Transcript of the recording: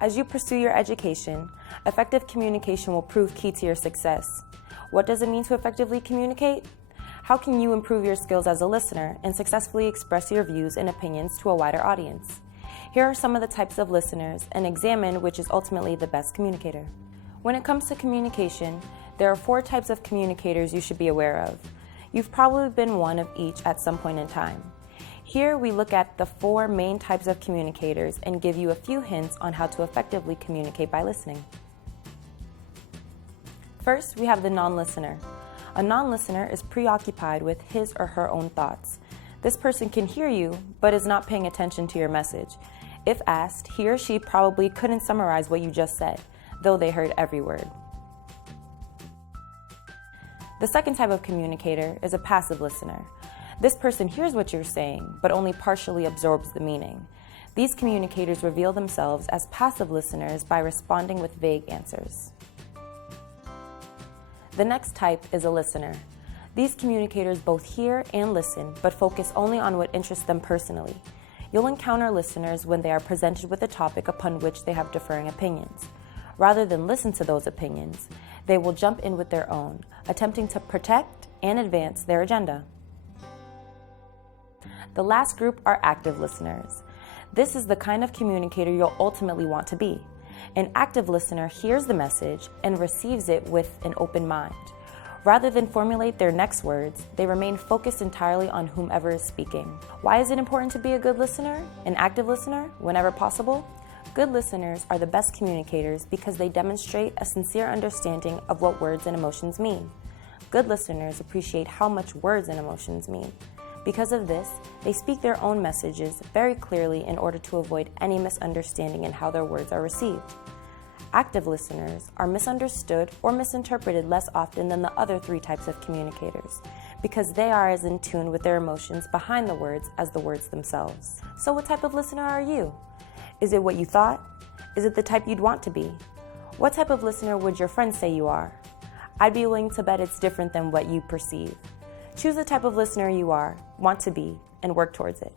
As you pursue your education, effective communication will prove key to your success. What does it mean to effectively communicate? How can you improve your skills as a listener and successfully express your views and opinions to a wider audience? Here are some of the types of listeners and examine which is ultimately the best communicator. When it comes to communication, there are 4 types of communicators you should be aware of. You've probably been one of each at some point in time. Here we look at the 4 main types of communicators and give you a few hints on how to effectively communicate by listening. First, we have the non-listener. A non-listener is preoccupied with his or her own thoughts. This person can hear you, but is not paying attention to your message. If asked, he or she probably couldn't summarize what you just said, though they heard every word. The second type of communicator is a passive listener. This person hears what you're saying, but only partially absorbs the meaning. These communicators reveal themselves as passive listeners by responding with vague answers. The next type is a listener. These communicators both hear and listen, but focus only on what interests them personally. You'll encounter listeners when they are presented with a topic upon which they have differing opinions. Rather than listen to those opinions, they will jump in with their own, attempting to protect and advance their agenda. The last group are active listeners. This is the kind of communicator you'll ultimately want to be. An active listener hears the message and receives it with an open mind. Rather than formulate their next words, they remain focused entirely on whomever is speaking. Why is it important to be a good listener, an active listener, whenever possible? Good listeners are the best communicators because they demonstrate a sincere understanding of what words and emotions mean. Good listeners appreciate how much words and emotions mean. Because of this, they speak their own messages very clearly in order to avoid any misunderstanding in how their words are received. Active listeners are misunderstood or misinterpreted less often than the other 3 types of communicators because they are as in tune with their emotions behind the words as the words themselves. So what type of listener are you? Is it what you thought? Is it the type you'd want to be? What type of listener would your friends say you are? I'd be willing to bet it's different than what you perceive. Choose the type of listener you are, want to be, and work towards it.